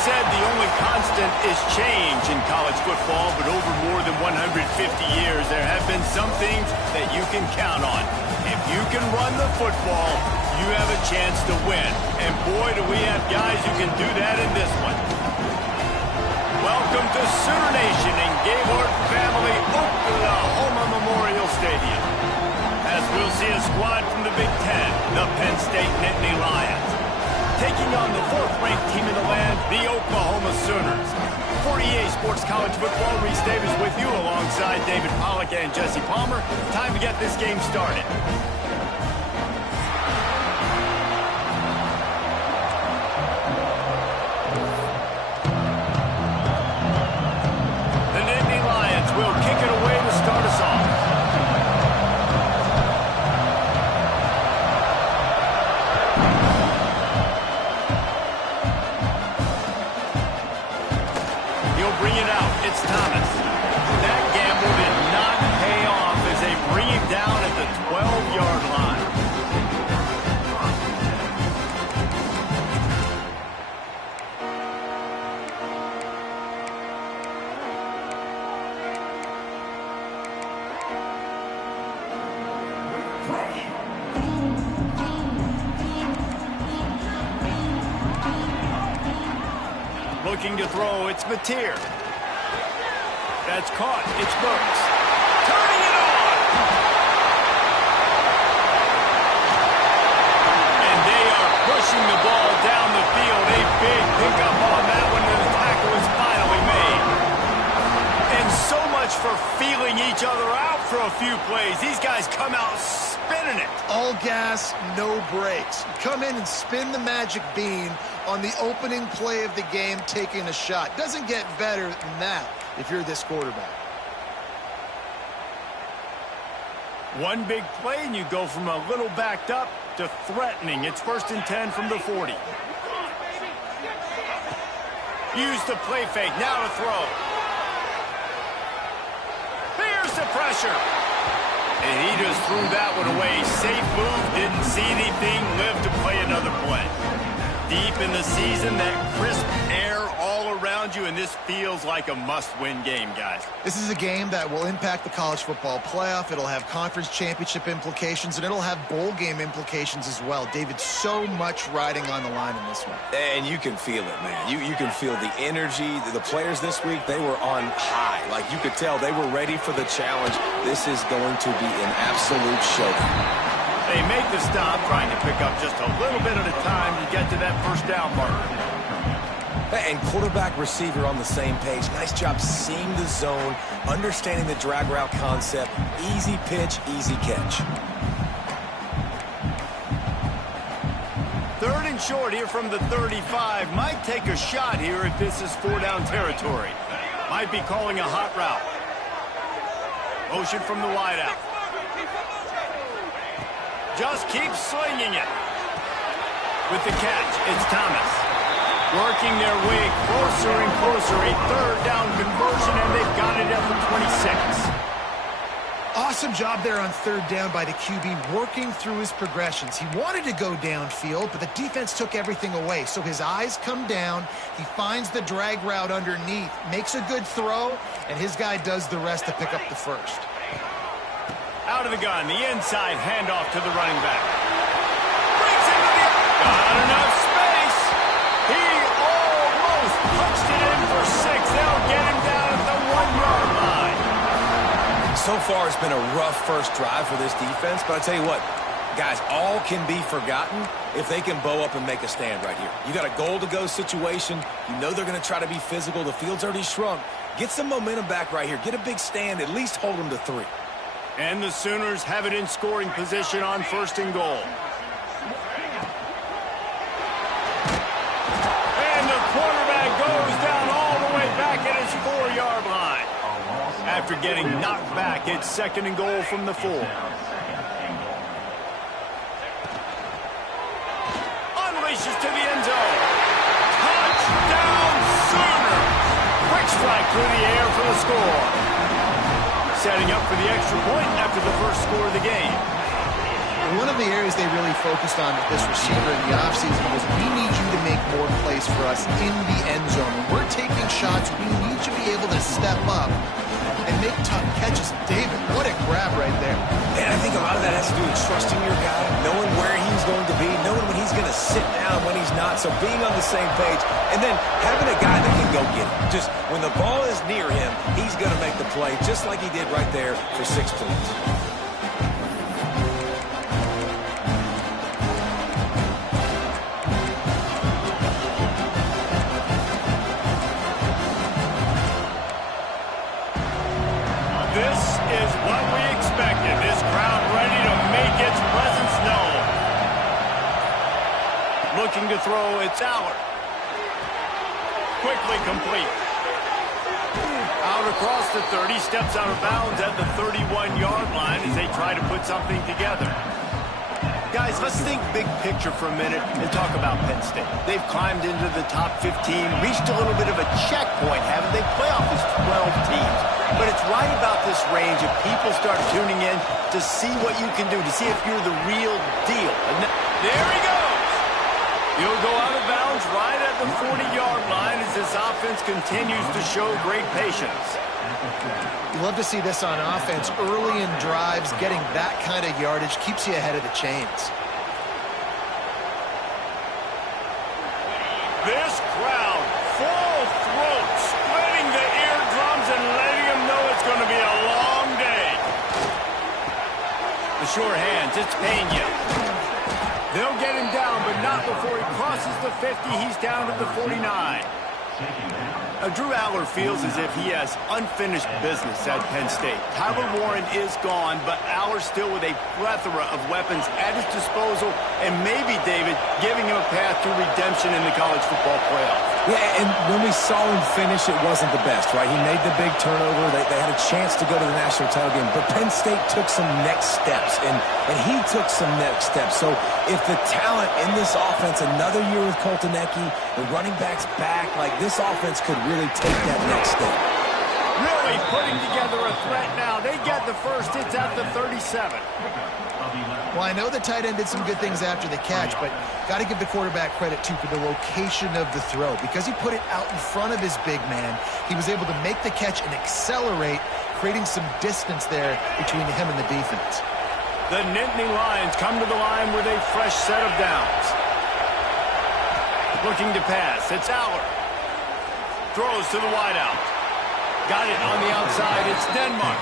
said, the only constant is change in college football, but over more than 150 years, there have been some things that you can count on. If you can run the football, you have a chance to win. And boy, do we have guys who can do that in this one. Welcome to Sooner Nation and Gaylord Family Oklahoma Memorial Stadium. As we'll see a squad from the Big Ten, the Penn State Nittany Lions, taking on the fourth-ranked team in the land, the Oklahoma Sooners. For EA Sports College Football, Reese Davis with you alongside David Pollack and Jesse Palmer. Time to get this game started. The Nittany Lions will kick it away to start us off. Bring it out. It's Thomas. That gamble did not pay off as they bring him down at the 12-yard line. Looking to throw, it's Mateer. That's caught, it's Burks. Turning it on! And they are pushing the ball down the field. A big pickup on that one, and the tackle is finally made. And so much for feeling each other out for a few plays. These guys come out spinning it. All gas, no brakes. Come in and spin the magic bean on the opening play of the game, taking a shot. Doesn't get better than that if you're this quarterback. One big play and you go from a little backed up to threatening. It's 1st and 10 from the 40. Use the play fake, now to throw. Here's the pressure. And he just threw that one away. Safe move, didn't see anything, lived to play another play. Deep in the season, that crisp air all around you, and this feels like a must-win game, guys. This is a game that will impact the college football playoff. It'll have conference championship implications, and it'll have bowl game implications as well. David, so much riding on the line in this one. And you can feel it, man. You can feel the energy. The players this week, they were on high. Like, you could tell they were ready for the challenge. This is going to be an absolute showdown. They make the stop, trying to pick up just a little bit at a time to get to that first down marker. And quarterback receiver on the same page. Nice job seeing the zone, understanding the drag route concept. Easy pitch, easy catch. 3rd and short here from the 35. Might take a shot here if this is 4-down territory. Might be calling a hot route. Motion from the wideout. Just keep slinging it. With the catch, it's Thomas. Working their way closer and closer. A 3rd down conversion, and they've got it at the 26. Awesome job there on 3rd down by the QB, working through his progressions. He wanted to go downfield, but the defense took everything away. So his eyes come down. He finds the drag route underneath, makes a good throw, and his guy does the rest to pick up the first. Out of the gun, the inside handoff to the running back. Brings into the... Got enough space. He almost punched it in for 6. They'll get him down at the 1-yard line. So far, it's been a rough first drive for this defense, but I tell you what, guys, all can be forgotten if they can bow up and make a stand right here. You got a goal-to-go situation. You know they're going to try to be physical. The field's already shrunk. Get some momentum back right here. Get a big stand. At least hold them to 3. And the Sooners have it in scoring position on 1st and goal. And the quarterback goes down all the way back at his 4-yard line. After getting knocked back, it's 2nd and goal from the 4. Unleashes to the end zone. Touchdown, Sooner! Quick strike through the air for the score. Setting up for the extra point after the first score of the game. One of the areas they really focused on with this receiver in the offseason was, we need you to make more plays for us in the end zone. When we're taking shots, we need you to be able to step up and make tough catches. David, what a grab right there. And I think a lot of that has to do with trusting your guy, knowing where he's going to be, knowing when he's going to sit down, when he's not. So being on the same page, and then having a guy that can go get it. Just when the ball is near him, he's going to make the play, just like he did right there for 6 points. This is what we expected. This crowd ready to make its presence known. Looking to throw, it's Allard. Quickly complete. Out across the 30, steps out of bounds at the 31-yard line as they try to put something together. Guys, let's think big picture for a minute and talk about Penn State. They've climbed into the top 15, reached a little bit of a checkpoint, haven't they? Playoff is 12 teams. But it's right about this range if people start tuning in to see what you can do, to see if you're the real deal. And there he goes! He'll go out of bounds right at the 40-yard line as this offense continues to show great patience. You love to see this on offense. Early in drives, getting that kind of yardage keeps you ahead of the chains. This crowd, full throat, splitting the eardrums and letting them know it's going to be a long day. The sure hands, it's Pena. They'll get him down, but not before he crosses the 50. He's down to the 49. Drew Allard feels as if he has unfinished business at Penn State. Tyler Warren is gone, but Allard still with a plethora of weapons at his disposal, and maybe, David, giving him a path to redemption in the college football playoff. Yeah, and when we saw him finish, it wasn't the best, right? He made the big turnover. They had a chance to go to the national title game, but Penn State took some next steps, and he took some next steps. So if the talent in this offense, another year with Coltonecki, the running backs back, like this offense could really take that next step. Really putting together a threat now. They get the first. It's at the 37. Well, I know the tight end did some good things after the catch, but got to give the quarterback credit, too, for the location of the throw. Because he put it out in front of his big man, he was able to make the catch and accelerate, creating some distance there between him and the defense. The Nittany Lions come to the line with a fresh set of downs. Looking to pass. It's Allard. Throws to the wideout. Got it on the outside. It's Denmark.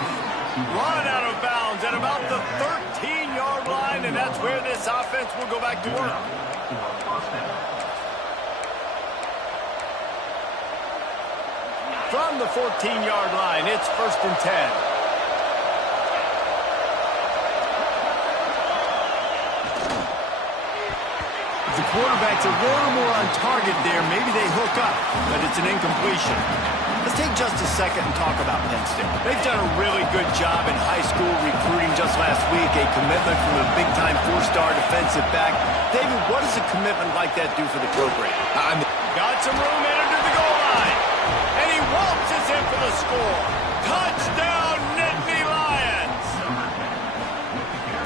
Run out of bounds at about the 13-yard line, and that's where this offense will go back to work. From the 14-yard line, it's 1st and 10. The quarterback's a little more on target there. Maybe they hook up, but it's an incompletion. Let's take just a second and talk about Penn State. They've done a really good job in high school recruiting just last week, a commitment from a big-time 4-star defensive back. David, what does a commitment like that do for the program? Got some room in under the goal line, and he waltzes in for the score. Touchdown, Nittany Lions!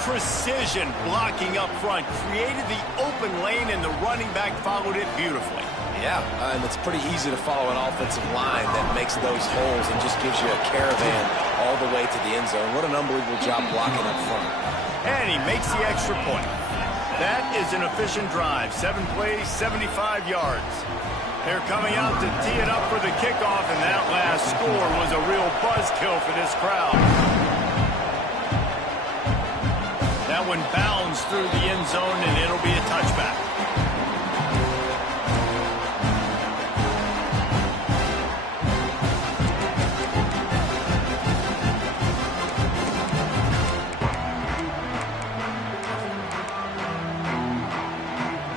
Precision blocking up front, created the open lane, and the running back followed it beautifully. Yeah, and it's pretty easy to follow an offensive line that makes those holes and just gives you a caravan all the way to the end zone. What an unbelievable job blocking up front. And he makes the extra point. That is an efficient drive. 7 plays, 75 yards. They're coming out to tee it up for the kickoff, and that last score was a real buzzkill for this crowd. That one bounds through the end zone, and it'll be a touchback.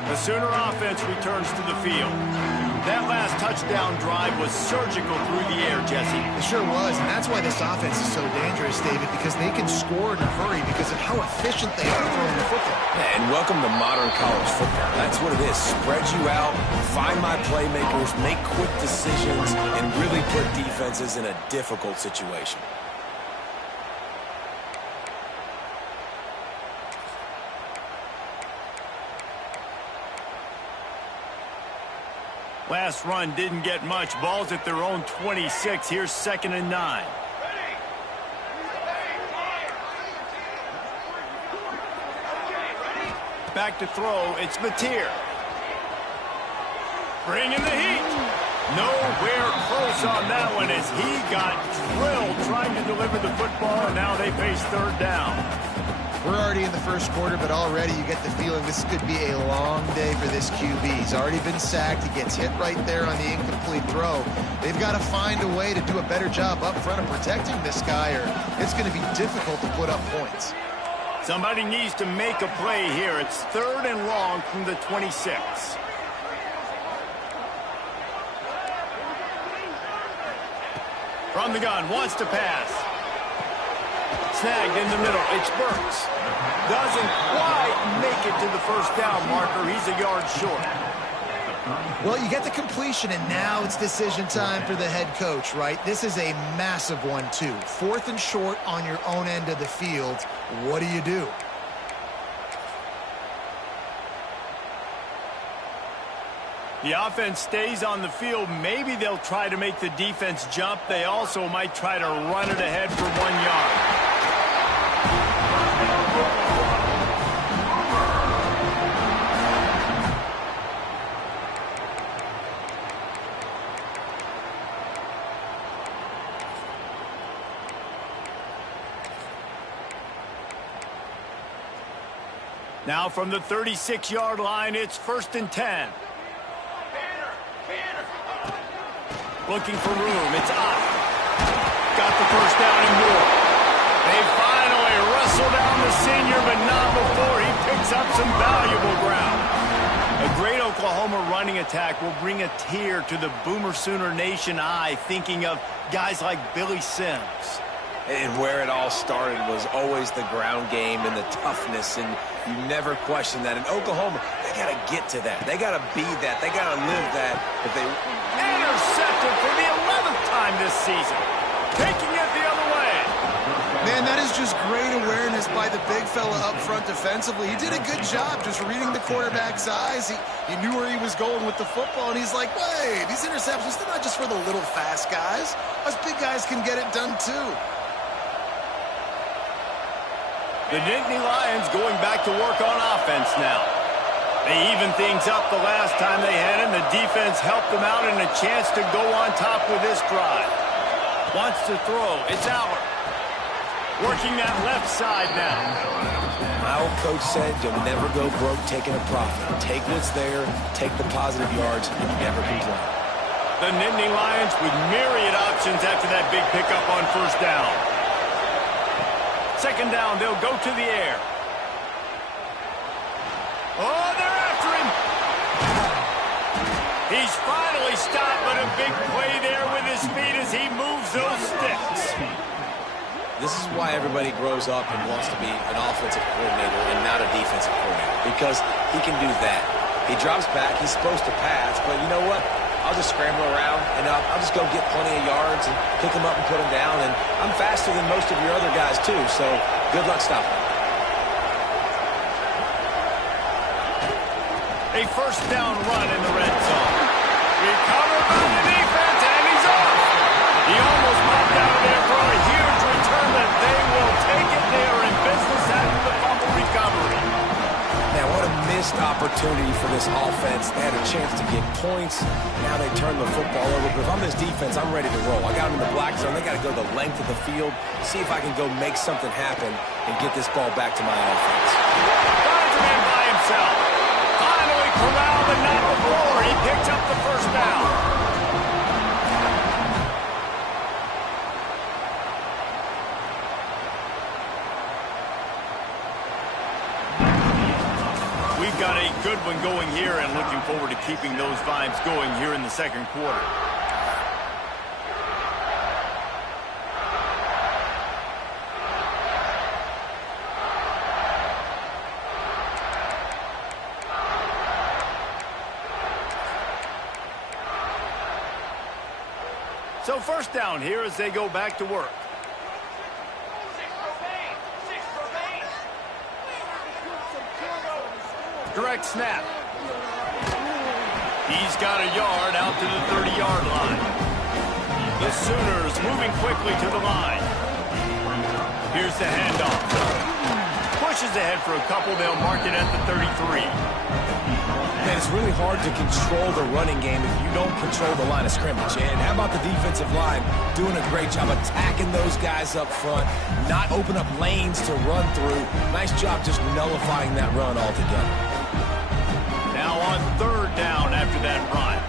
The Sooner offense returns to the field. That last touchdown drive was surgical through the air, Jesse. It sure was, and that's why this offense is so dangerous, David, because they can score in a hurry because of how efficient they are throwing the football. Yeah, and welcome to modern college football. That's what it is. Spread you out, find my playmakers, make quick decisions, and really put defenses in a difficult situation. Last run didn't get much. Ball's at their own 26. Here's 2nd and 9. Back to throw. It's Mateer. Bringing the heat. Nowhere close on that one as he got drilled trying to deliver the football, and now they face 3rd down. We're already in the first quarter, but already you get the feeling this could be a long day for this QB. He's already been sacked. He gets hit right there on the incomplete throw. They've got to find a way to do a better job up front of protecting this guy, or it's going to be difficult to put up points. Somebody needs to make a play here. It's 3rd and long from the 26. From the gun, wants to pass. Snagged in the middle. It's Burks. Doesn't quite make it to the first down marker. He's a yard short. Well, you get the completion, and now it's decision time for the head coach, right? This is a massive one, too. 4th and short on your own end of the field. What do you do? The offense stays on the field. Maybe they'll try to make the defense jump. They also might try to run it ahead for 1 yard. Now from the 36-yard line, it's 1st and 10. Looking for room. It's up. Got the first down and more. They finally wrestle down the senior, but not before he picks up some valuable ground. A great Oklahoma running attack will bring a tear to the Boomer Sooner Nation eye, thinking of guys like Billy Sims. And where it all started was always the ground game and the toughness, and you never question that. In Oklahoma, they got to get to that. They got to be that. They got to live that. If they intercepted for the 11th time this season, taking it the other way. Man, that is just great awareness by the big fella up front defensively. He did a good job just reading the quarterback's eyes. He knew where he was going with the football, and he's like, wait, these interceptions, they're not just for the little fast guys. Us big guys can get it done too. The Nittany Lions going back to work on offense now. They evened things up the last time they had him. The defense helped them out and a chance to go on top with this drive. Wants to throw. It's Allen. Working that left side now. My old coach said you'll never go broke taking a profit. Take what's there, take the positive yards, and never complain. The Nittany Lions with myriad options after that big pickup on 1st down. 2nd down, they'll go to the air. Oh, they're after him. He's finally stopped, but a big play there with his speed as he moves those sticks. This is why everybody grows up and wants to be an offensive coordinator and not a defensive coordinator, because he can do that. He drops back, he's supposed to pass, but you know what? I'll just scramble around, and I'll just go get plenty of yards and pick them up and put them down. And I'm faster than most of your other guys, too, so good luck stopping. A 1st down run in the red zone. Recovered by the defense, and he's off. He almost popped out of there for a huge return, but they will take it. They are in business after the fumble recovery. Man, what a missed opportunity for this offense. They had a chance to get points. Now they turn the football over. But if I'm this defense, I'm ready to roll. I got them in the black zone. They got to go the length of the field, see if I can go make something happen and get this ball back to my offense. Finds a man by himself. Finally corralled, but not before. He picked up the 1st down. We've got a good one going here and looking forward to keeping those vibes going here in the 2nd quarter. So 1st down here as they go back to work. Direct snap. He's got a yard out to the 30-yard line. The Sooners moving quickly to the line. Here's the handoff. Pushes ahead for a couple. They'll mark it at the 33. Man, it's really hard to control the running game if you don't control the line of scrimmage. And how about the defensive line doing a great job attacking those guys up front, not open up lanes to run through. Nice job just nullifying that run altogether. Now on third down after that run.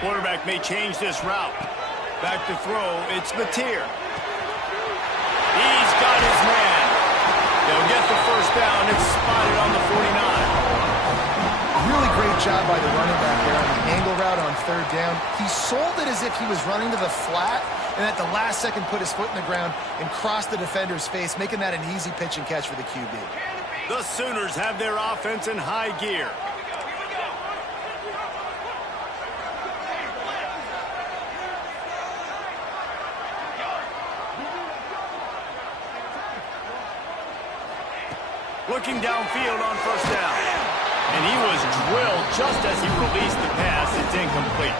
Quarterback may change this route. Back to throw, it's Mateer. He's got his man. They'll get the first down. It's spotted on the 49. Really great job by the running back there on the angle route on third down. He sold it as if he was running to the flat, and at the last second put his foot in the ground and crossed the defender's face, making that an easy pitch and catch for the QB. The Sooners have their offense in high gear. Looking downfield on first down. And he was drilled just as he released the pass. It's incomplete.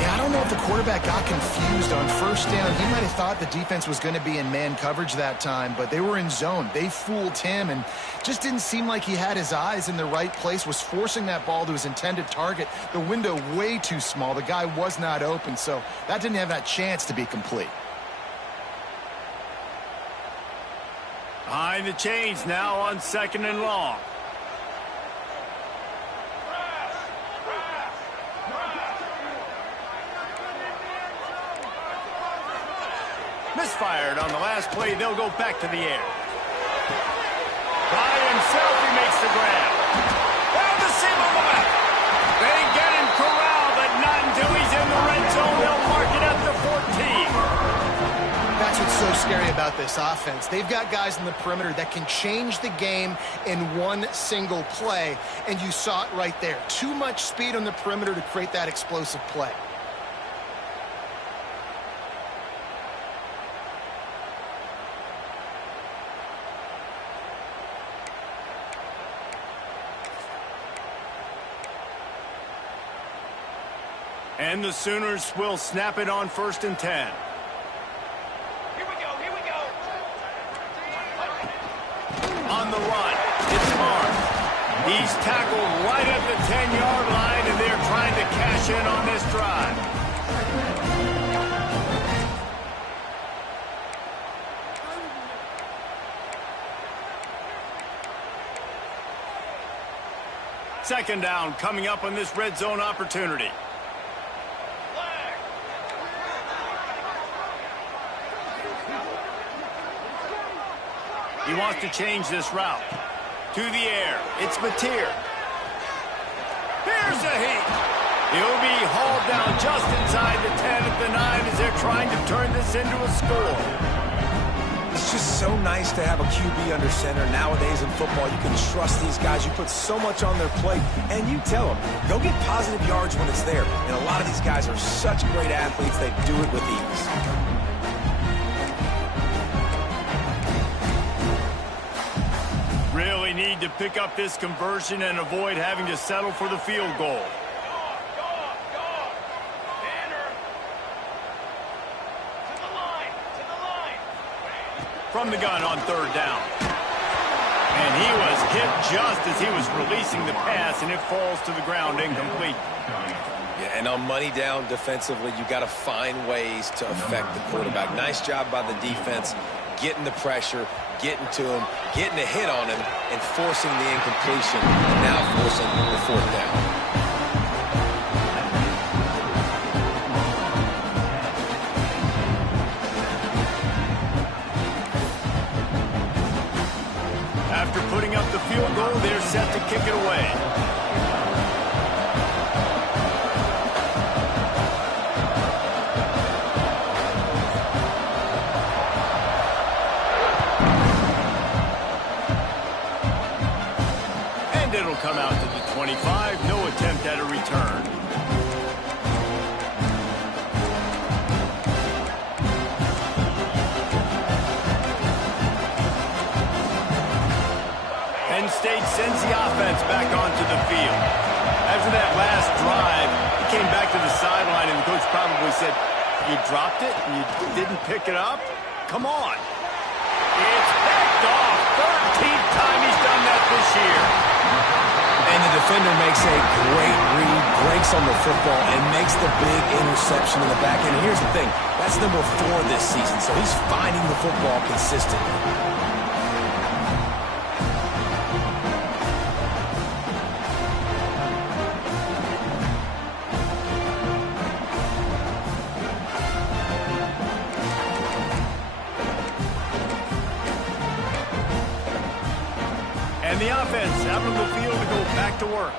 Yeah, I don't know if the quarterback got confused on first down. He might have thought the defense was going to be in man coverage that time, but they were in zone. They fooled him and just didn't seem like he had his eyes in the right place, was forcing that ball to his intended target. The window way too small. The guy was not open, so that didn't have that chance to be complete. Behind the chains now on second and long. Misfired on the last play. They'll go back to the air. By himself, he makes the grab. And the seam on the left. They get him corralled, but not until he's in the red zone. They'll mark it at the 14. That's what's so scary about this offense. They've got guys in the perimeter that can change the game in one single play, and you saw it right there. Too much speed on the perimeter to create that explosive play. And the Sooners will snap it on 1st and 10. On the run, it's Mark. He's tackled right at the 10-yard line, and they're trying to cash in on this drive. Second down coming up on this red zone opportunity. He wants to change this route. To the air. It's Mateer. Here's a heat. He'll be hauled down just inside the 10 at the 9 as they're trying to turn this into a score. It's just so nice to have a QB under center. Nowadays in football, you can trust these guys. You put so much on their plate, and you tell them, go get positive yards when it's there. And a lot of these guys are such great athletes, they do it with ease. Really need to pick up this conversion and avoid having to settle for the field goal. From the gun on third down. And he was hit just as he was releasing the pass, and it falls to the ground incomplete. Yeah, and on money down defensively, you got to find ways to affect the quarterback. Nice job by the defense, getting the pressure, getting to him, getting a hit on him, and forcing the incompletion, and now forcing the fourth down. After putting up the field goal, they're set to kick it away. And it'll come out to the 25. No attempt at a return. Penn State sends the offense field. After that last drive, he came back to the sideline, and the coach probably said, "You dropped it and you didn't pick it up? Come on." It's picked off. 13th time he's done that this year. And the defender makes a great read, breaks on the football, and makes the big interception in the back end. And here's the thing, that's number 4 this season, so he's finding the football consistently. And the offense out on the field to go back to work.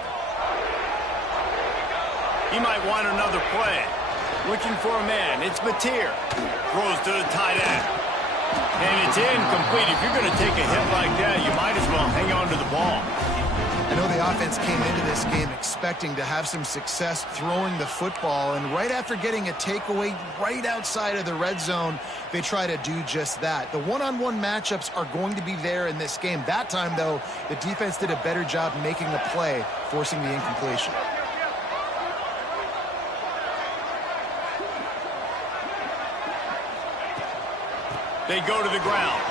He might want another play. Looking for a man. It's Mateer. Throws to the tight end. And it's incomplete. If you're going to take a hit like that, you might as well hang on to the ball. I know the offense came into this game expecting to have some success throwing the football, and right after getting a takeaway right outside of the red zone, they try to do just that. The one-on-one matchups are going to be there in this game. That time, though, the defense did a better job making the play, forcing the incompletion. They go to the ground.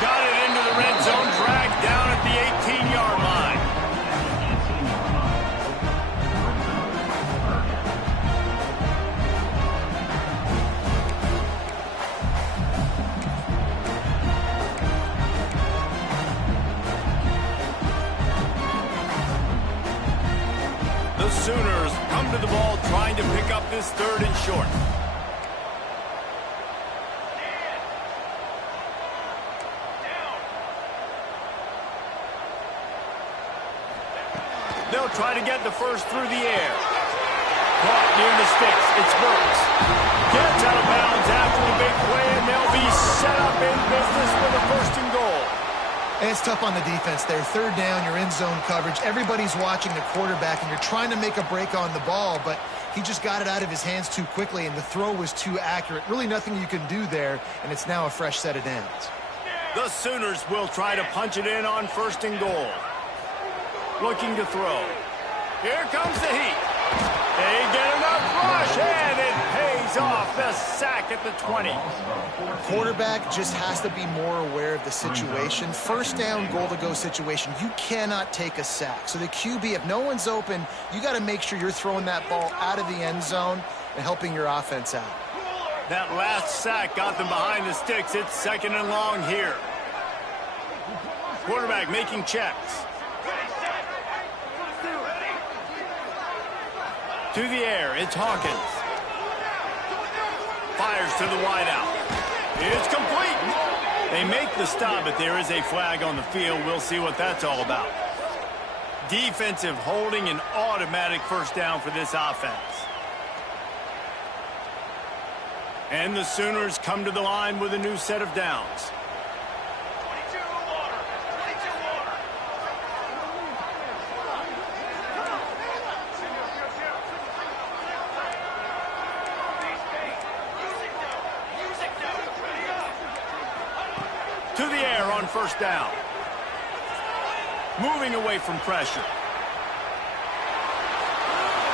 Got it into the red zone, dragged down at the 18-yard line. The Sooners come to the ball trying to pick up this 3rd and short. They'll try to get the first through the air. Caught near the sticks. It's Burks. Gets out of bounds after the big play, and they'll be set up in business for the 1st and goal. And it's tough on the defense there. 3rd down, you're in zone coverage. Everybody's watching the quarterback, and you're trying to make a break on the ball, but he just got it out of his hands too quickly, and the throw was too accurate. Really nothing you can do there, and it's now a fresh set of downs. The Sooners will try to punch it in on 1st and goal. Looking to throw. Here comes the heat. They get enough rush, and it pays off. The sack at the 20. Quarterback just has to be more aware of the situation. 1st down, goal-to-go situation. You cannot take a sack. So the QB, if no one's open, you got to make sure you're throwing that ball out of the end zone and helping your offense out. That last sack got them behind the sticks. It's 2nd and long here. Quarterback making checks. To the air, it's Hawkins. Fires to the wideout. It's complete. They make the stop, but there is a flag on the field. We'll see what that's all about. Defensive holding, an automatic 1st down for this offense. And the Sooners come to the line with a new set of downs. To the air on 1st down. Moving away from pressure.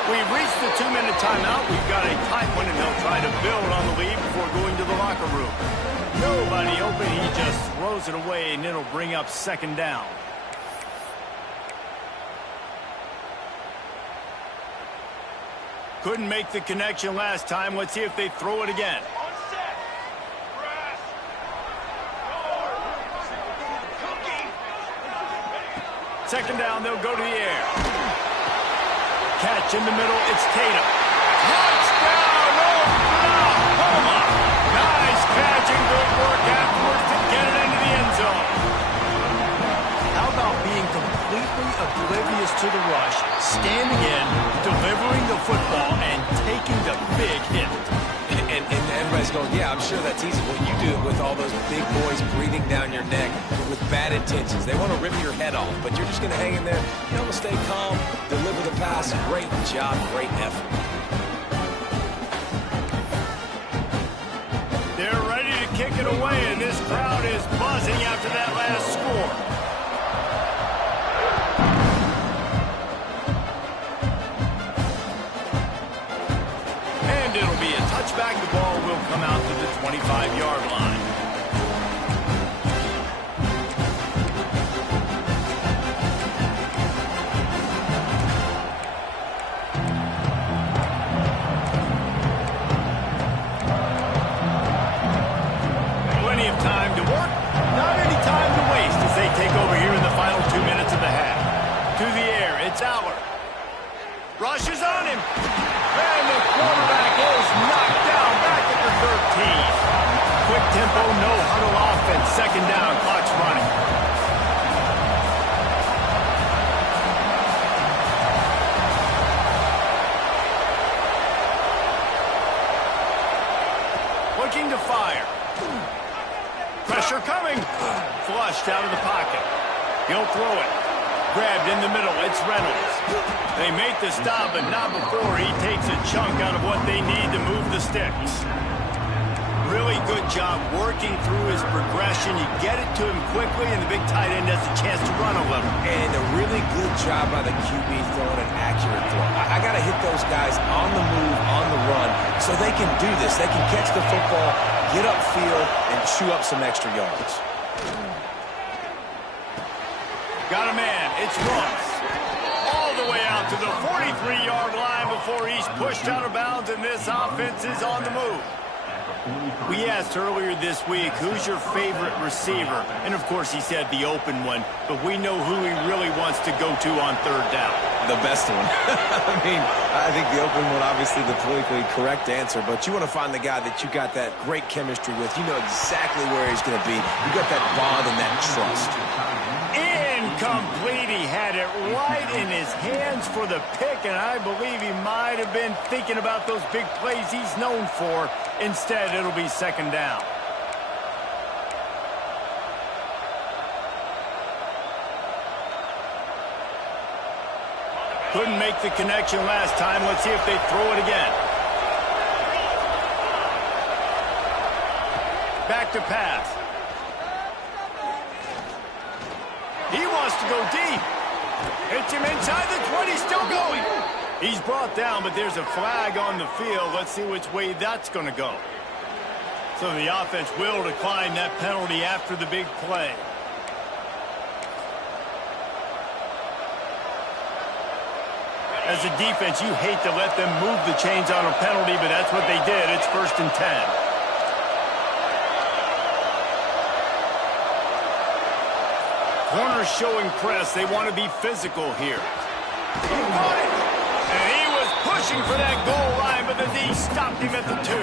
We've reached the 2-minute timeout. We've got a tight one, and they'll try to build on the lead before going to the locker room. Nobody open. He just throws it away, and it'll bring up 2nd down. Couldn't make the connection last time. Let's see if they throw it again. 2nd down, they'll go to the air. Catch in the middle, it's Tatum. Touchdown, Oklahoma! Nice catch and good work afterwards to get it into the end zone. How about being completely oblivious to the rush, standing in, delivering the football, and taking the big hit? And everybody's going, yeah, I'm sure that's easy. Well, you do it with all those big boys breathing down your neck with bad intentions. They want to rip your head off, but you're just going to hang in there. You know, stay calm, deliver the pass. Great job, great effort. They're ready to kick it away, and this crowd is buzzing after that last score. it'll be a touchback. The ball will come out to the 25-yard line. Plenty of time to work. Not any time to waste as they take over here in the final 2 minutes of the half. To the air, it's Aller. Rushes on him. And the quarterback is knocked down back at the 13. Quick tempo, no huddle offense. Second down, clock's running. Looking to fire. Pressure coming. Flushed out of the pocket. He'll throw it. Grabbed in the middle. It's Reynolds. They make the stop, but not before he takes a chunk out of what they need to move the sticks. Really good job working through his progression. You get it to him quickly, and the big tight end has a chance to run a little. And a really good job by the QB throwing an accurate throw. I got to hit those guys on the move, on the run, so they can do this. They can catch the football, get upfield, and chew up some extra yards. Got a man. It's Ross. All the way out to the 43-yard line before he's pushed out of bounds, and this offense is on the move. We asked earlier this week, who's your favorite receiver? And, of course, he said the open one, but we know who he really wants to go to on third down. The best one. I mean, I think the open one, obviously the politically correct answer, but you want to find the guy that you got that great chemistry with. You know exactly where he's going to be. You got that bond and that trust. Incomplete. He had it right in his hands for the pick, and I believe he might have been thinking about those big plays he's known for. Instead, it'll be second down. Couldn't make the connection last time. Let's see if they throw it again. Back to pass. He wants to go deep. Hits him inside the 20, still going. He's brought down, but there's a flag on the field. Let's see which way that's going to go. So the offense will decline that penalty after the big play. As a defense, you hate to let them move the chains on a penalty, but that's what they did. It's 1st and 10. Corners showing press. They want to be physical here. He caught it. And he was pushing for that goal line, but the D stopped him at the 2.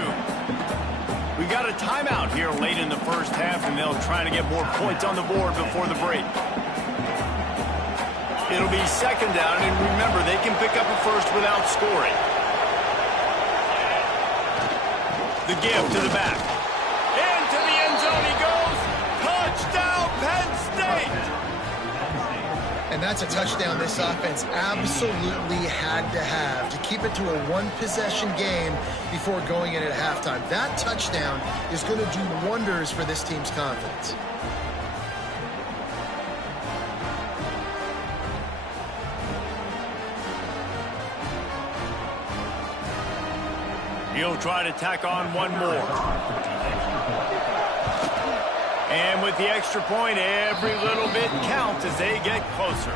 We got a timeout here late in the first half, and they'll try to get more points on the board before the break. It'll be second down, and remember, they can pick up a first without scoring. The give to the back. Into the end zone he goes. Touchdown, Penn State! And that's a touchdown this offense absolutely had to have to keep it to a one-possession game before going in at halftime. That touchdown is going to do wonders for this team's confidence. He'll try to tack on one more. And with the extra point, every little bit counts as they get closer.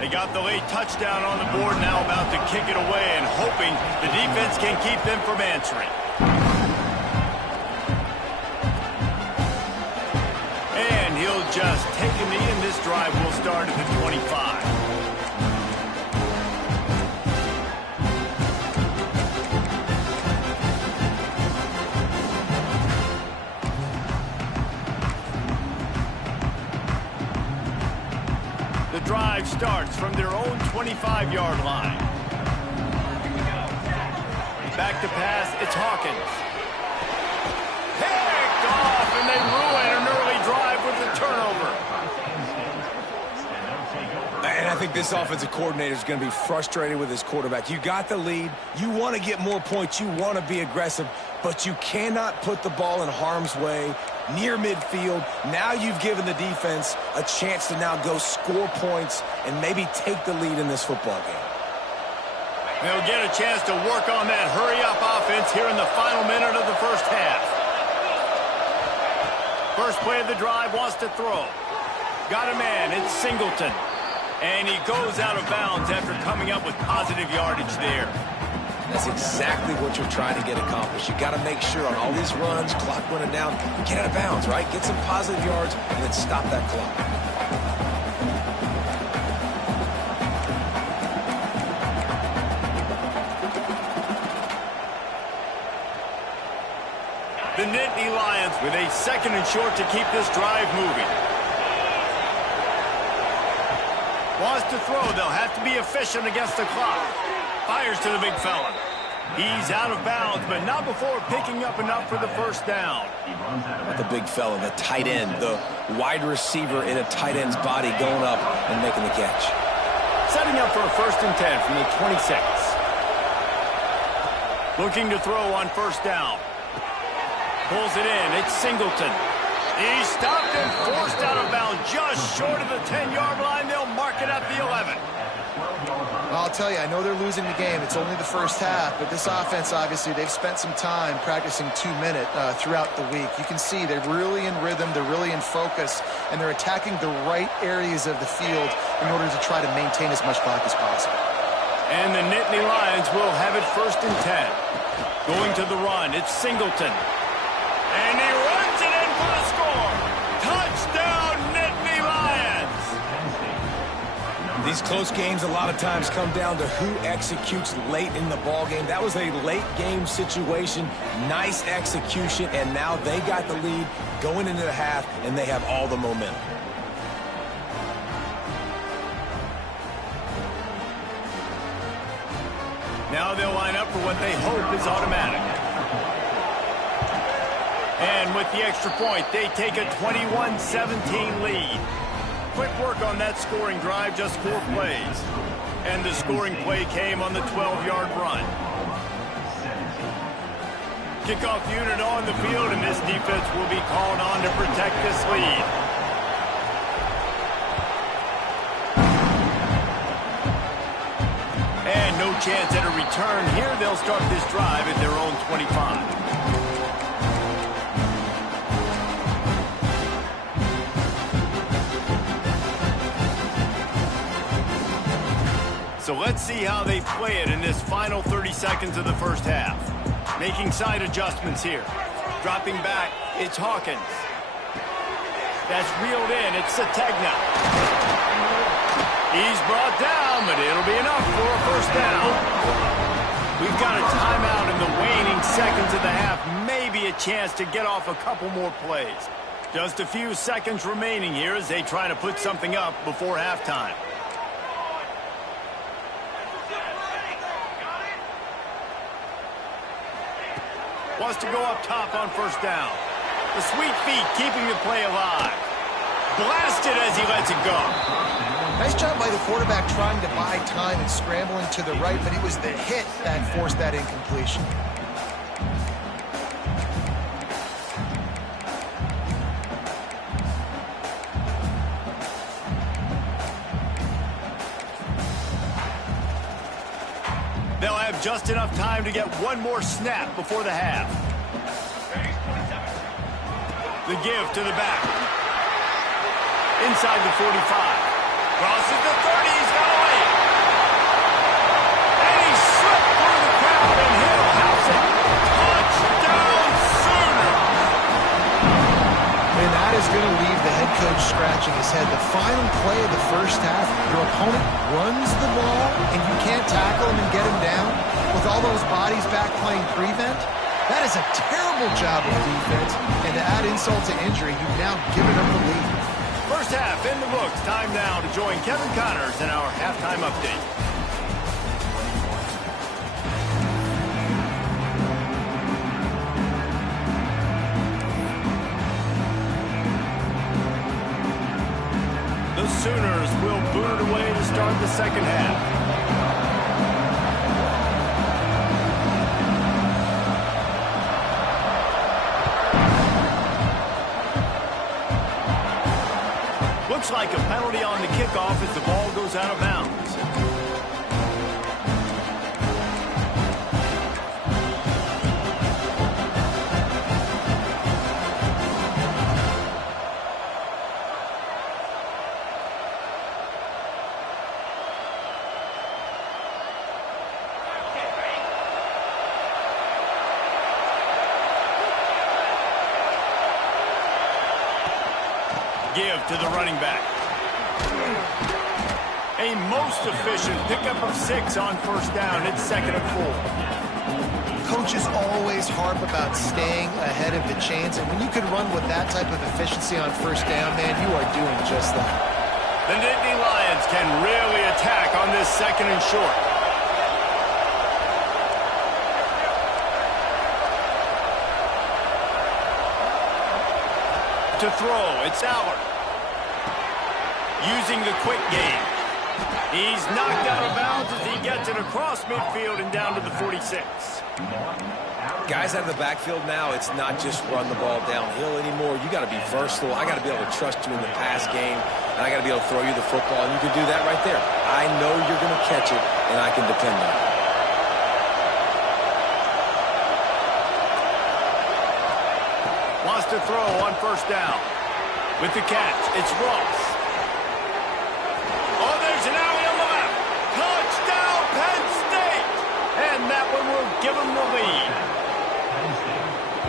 They got the late touchdown on the board, now about to kick it away and hoping the defense can keep them from answering. And he'll just take a knee, and this drive will start at the 25. The drive starts from their own 25-yard line. Back to pass, it's Hawkins. Picked off, and they ruin an early drive with the turnover. And I think this offensive coordinator is going to be frustrated with his quarterback. You got the lead. You want to get more points. You want to be aggressive, but you cannot put the ball in harm's way. near midfield. Now you've given the defense a chance to now go score points and maybe take the lead in this football game. They'll get a chance to work on that hurry-up offense here in the final minute of the first half. First play of the drive, wants to throw. Got a man, it's Singleton. And he goes out of bounds after coming up with positive yardage there. That's exactly what you're trying to get accomplished. You got to make sure on all these runs, clock running down, get out of bounds, right? Get some positive yards and then stop that clock. The Nittany Lions with a 2nd and short to keep this drive moving. Wants to throw. They'll have to be efficient against the clock. Fires to the big fella. He's out of bounds, but not before picking up enough for the first down. Not the big fella, the tight end, the wide receiver in a tight end's body going up and making the catch. Setting up for a 1st and 10 from the 26. Looking to throw on first down. Pulls it in. It's Singleton. He stopped and forced out of bounds just short of the 10-yard line. They'll mark it at the 11. I'll tell you, I know they're losing the game. It's only the first half, but this offense, obviously, they've spent some time practicing 2-minute throughout the week. You can see they're really in rhythm, they're really in focus, and they're attacking the right areas of the field in order to try to maintain as much clock as possible. And the Nittany Lions will have it 1st and 10. Going to the run, it's Singleton. And he runs it in for the score. Touchdown, Nittany Lions. These close games a lot of times come down to who executes late in the ball game. That was a late game situation. Nice execution, and now they got the lead going into the half, and they have all the momentum. Now they'll line up for what they hope is automatic. And with the extra point, they take a 21-17 lead. Quick work on that scoring drive, just 4 plays. And the scoring play came on the 12-yard run. Kickoff unit on the field, and this defense will be called on to protect this lead. And no chance at a return here. They'll start this drive at their own 25. So let's see how they play it in this final 30 seconds of the first half. Making side adjustments here. Dropping back, it's Hawkins. That's reeled in, it's Sategna. He's brought down, but it'll be enough for a first down. We've got a timeout in the waning seconds of the half. Maybe a chance to get off a couple more plays. Just a few seconds remaining here as they try to put something up before halftime. Wants to go up top on first down. The sweet feet keeping the play alive. Blasted as he lets it go. Nice job by the quarterback trying to buy time and scrambling to the right, but it was the hit that forced that incompletion. They'll have just enough time to get one more snap before the half. The give to the back. Inside the 45. Crosses the 30. He's got away. And he slipped through the crowd, and he'll house it. Touchdown, Sooner. And that is going to leave the head coach scratching his head. The final play of the first half, your opponent runs the ball, and you can't tackle him and get him down with all those bodies back playing prevent. That is a terrible job of defense, and to add insult to injury, you've now given up the lead. First half in the books. Time now to join Kevin Connors in our halftime update. The Sooners will boot it away to start the second half. Looks like a penalty on the kickoff as the ball goes out of bounds. Give to the running back. A most efficient pickup of 6 on first down. It's 2nd and 4. Coaches always harp about staying ahead of the chains, and when you can run with that type of efficiency on first down, man, you are doing just that. The Nittany Lions can really attack on this 2nd and short. To throw, it's Allard. Using the quick game. He's knocked out of bounds as he gets it across midfield and down to the 46. Guys out of the backfield now, it's not just run the ball downhill anymore. You got to be versatile. I got to be able to trust you in the pass game, and I got to be able to throw you the football, and you can do that right there. I know you're going to catch it, and I can depend on it. Wants to throw on first down. With the catch, it's Ross. Oh, there's an alley on the left. Touchdown, Penn State! And that one will give them the lead.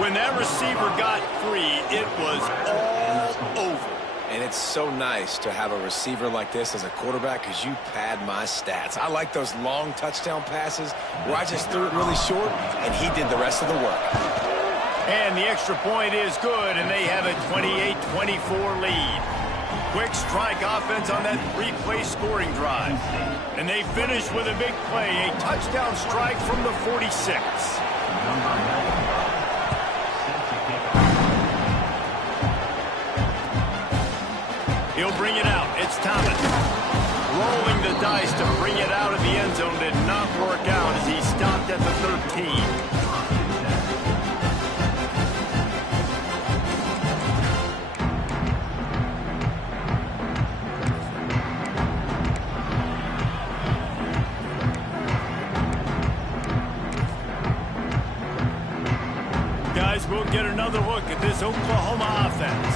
When that receiver got free, it was all over. And it's so nice to have a receiver like this as a quarterback because you pad my stats. I like those long touchdown passes where I just threw it really short, and he did the rest of the work. And the extra point is good, and they have a 28-24 lead. Quick strike offense on that 3-play scoring drive. And they finish with a big play, a touchdown strike from the 46. He'll bring it out. It's Thomas. Rolling the dice to bring it out of the end zone did not work out as he stopped at the 13. We'll get another look at this Oklahoma offense.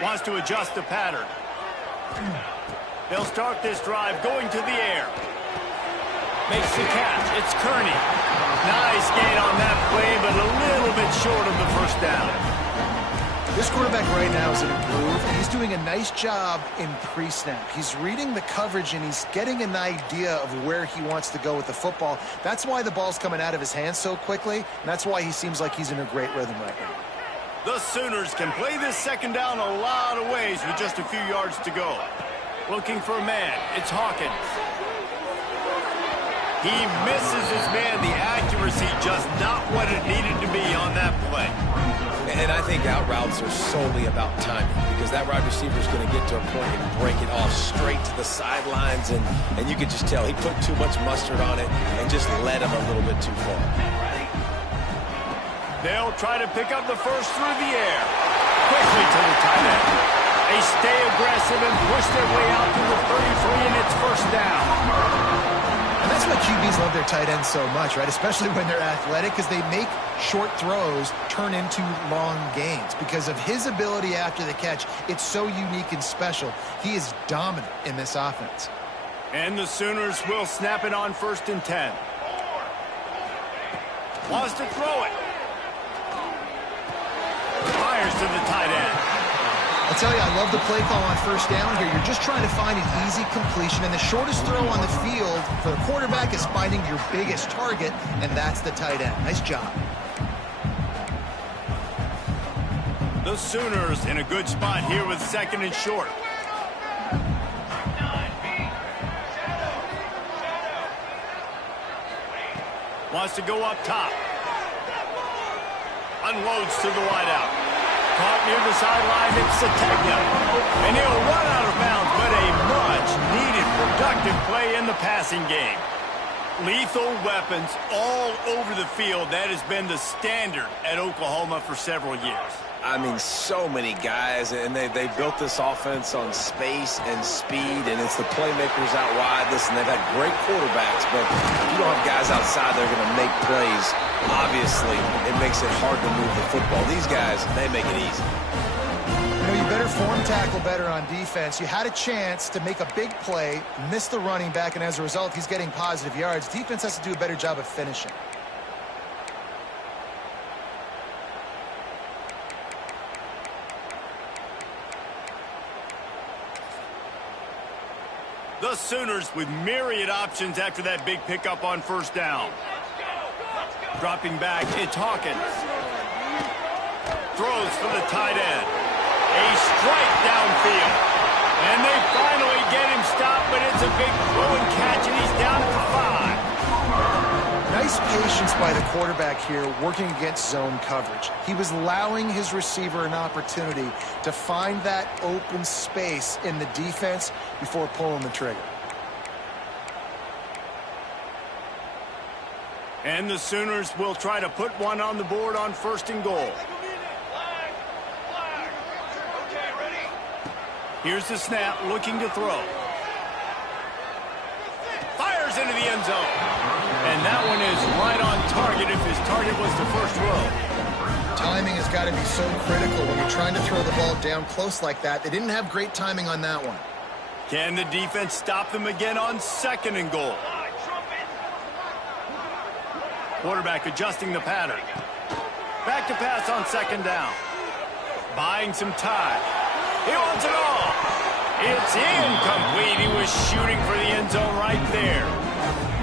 Wants to adjust the pattern. They'll start this drive going to the air. Makes the catch. It's Kearney. Nice gain on that play, but a little bit short of the first down. This quarterback right now is in a groove, and he's doing a nice job in pre-snap. He's reading the coverage, and he's getting an idea of where he wants to go with the football. That's why the ball's coming out of his hands so quickly, and that's why he seems like he's in a great rhythm right now. The Sooners can play this second down a lot of ways with just a few yards to go. Looking for a man. It's Hawkins. He misses his man. The accuracy just not what it needed to be on that play. And I think out routes are solely about timing because that wide receiver is going to get to a point and break it off straight to the sidelines, and you can just tell he put too much mustard on it and just led him a little bit too far. They'll try to pick up the first through the air. Quickly to the tight end. They stay aggressive and push their way out to the 33, and it's first down. And that's why QBs love their tight ends so much, right? Especially when they're athletic, because they make short throws turn into long gains. Because of his ability after the catch, it's so unique and special. He is dominant in this offense. And the Sooners will snap it on 1st and 10. Wants to throw it. Fires to the tight end. I tell you, I love the play call on first down here. You're just trying to find an easy completion, and the shortest throw on the field for the quarterback is finding your biggest target, and that's the tight end. Nice job. The Sooners in a good spot here with 2nd and short. Wants to go up top. Unloads to the wideout. Caught near the sideline, it's Sategna. And he'll run out of bounds, but a much-needed productive play in the passing game. Lethal weapons all over the field. That has been the standard at Oklahoma for several years. I mean, so many guys, and they built this offense on space and speed, and it's the playmakers out wide. Listen, they've had great quarterbacks, but if you don't have guys outside that are going to make plays, obviously it makes it hard to move the football. These guys, they make it easy. You know, you better form tackle better on defense. You had a chance to make a big play, miss the running back, and as a result, he's getting positive yards. Defense has to do a better job of finishing. The Sooners with myriad options after that big pickup on first down. Dropping back, it's Hawkins. Throws for the tight end. A strike downfield. And they finally get him stopped, but it's a big throw and catch, and he's down at the 5. Nice patience by the quarterback here working against zone coverage. He was allowing his receiver an opportunity to find that open space in the defense before pulling the trigger. And the Sooners will try to put one on the board on first and goal. Here's the snap, looking to throw. Fires into the end zone. And that one is right on target if his target was the first row. Timing has got to be so critical when you're trying to throw the ball down close like that. They didn't have great timing on that one. Can the defense stop them again on second and goal? Quarterback adjusting the pattern. Back to pass on second down. Buying some time. He wants it all. It's incomplete. He was shooting for the end zone right there.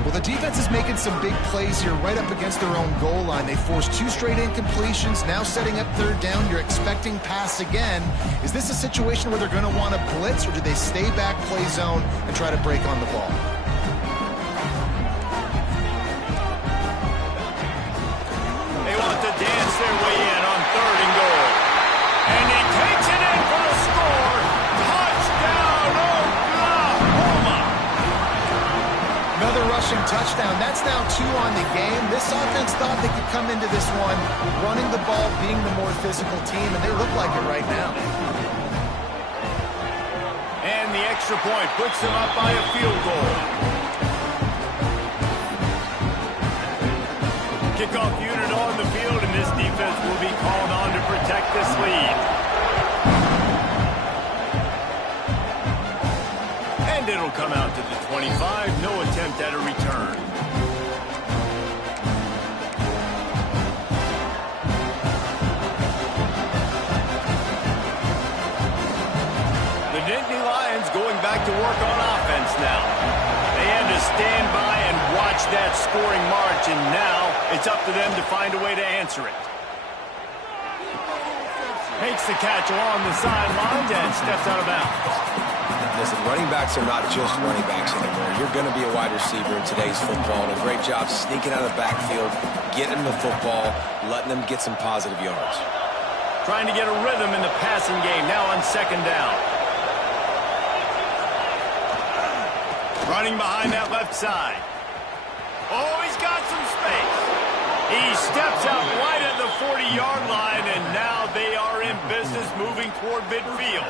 Well, the defense is making some big plays here right up against their own goal line. They forced 2 straight incompletions, now setting up third down. You're expecting pass again. Is this a situation where they're going to want to blitz, or do they stay back, play zone, and try to break on the ball? They want to dance their way in on third and goal. And he takes it in for the score. Touchdown, Oklahoma! Another rushing touchdown. That's now 2 on the game. This offense thought they could come into this one running the ball, being the more physical team, and they look like it right now. And the extra point puts them up by a field goal. Kickoff unit on the field, and this defense will be called on to protect this lead. And it'll come out to the 25. No attempt at a return. The Nittany Lions going back to work on offense now. They had to stand by and watch that scoring march, and now it's up to them to find a way to answer it. Makes the catch along the sidelines and steps out of bounds. Listen, running backs are not just running backs anymore. You're going to be a wide receiver in today's football, and a great job sneaking out of the backfield, getting them the football, letting them get some positive yards. Trying to get a rhythm in the passing game now on second down. Running behind that left side. Oh, he's got some space. He steps out right at the 40-yard line, and now they are in business moving toward midfield.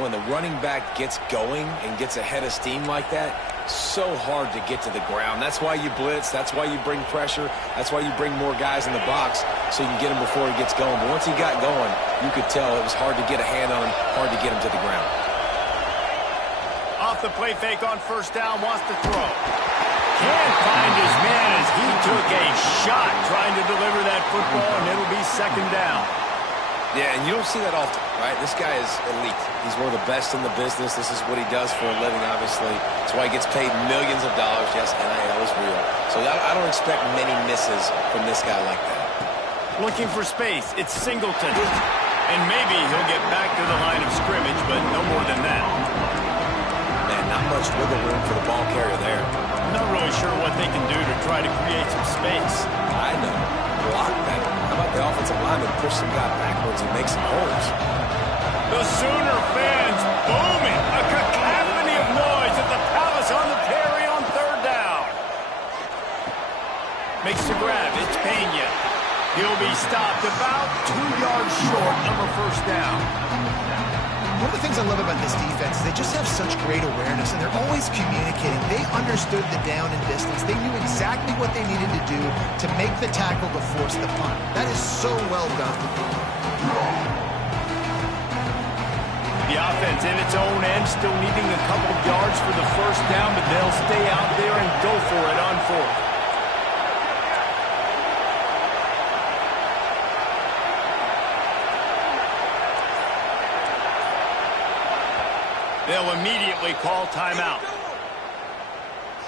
When the running back gets going and gets ahead of steam like that, so hard to get to the ground. That's why you blitz. That's why you bring pressure. That's why you bring more guys in the box so you can get him before he gets going. But once he got going, you could tell it was hard to get a hand on him, hard to get him to the ground. Off the play fake on first down, wants to throw. Can't find his man as he took a shot trying to deliver that football, and it'll be second down. Yeah, and you don't see that often, right? This guy is elite. He's one of the best in the business. This is what he does for a living, obviously. That's why he gets paid millions of dollars. Yes, NIL is real. So I don't expect many misses from this guy like that. Looking for space. It's Singleton. And maybe he'll get back to the line of scrimmage, but no more than that. Man, not much wiggle room for the ball carrier there. Not really sure what they can do to try to create some space. I know. Block that. How about the offensive lineman push some guy backwards and make some holes? The Sooner fans booming. A cacophony of noise at the Palace on the Prairie on third down. Makes the grab. It's Penn. He'll be stopped about 2 yards short of a first down. One of the things I love about this defense is they just have such great awareness, and they're always communicating. They understood the down and distance. They knew exactly what they needed to do to make the tackle to force the punt. That is so well done. The offense in its own end, still needing a couple of yards for the first down, but they'll stay out there and go for it on fourth. They'll immediately call timeout.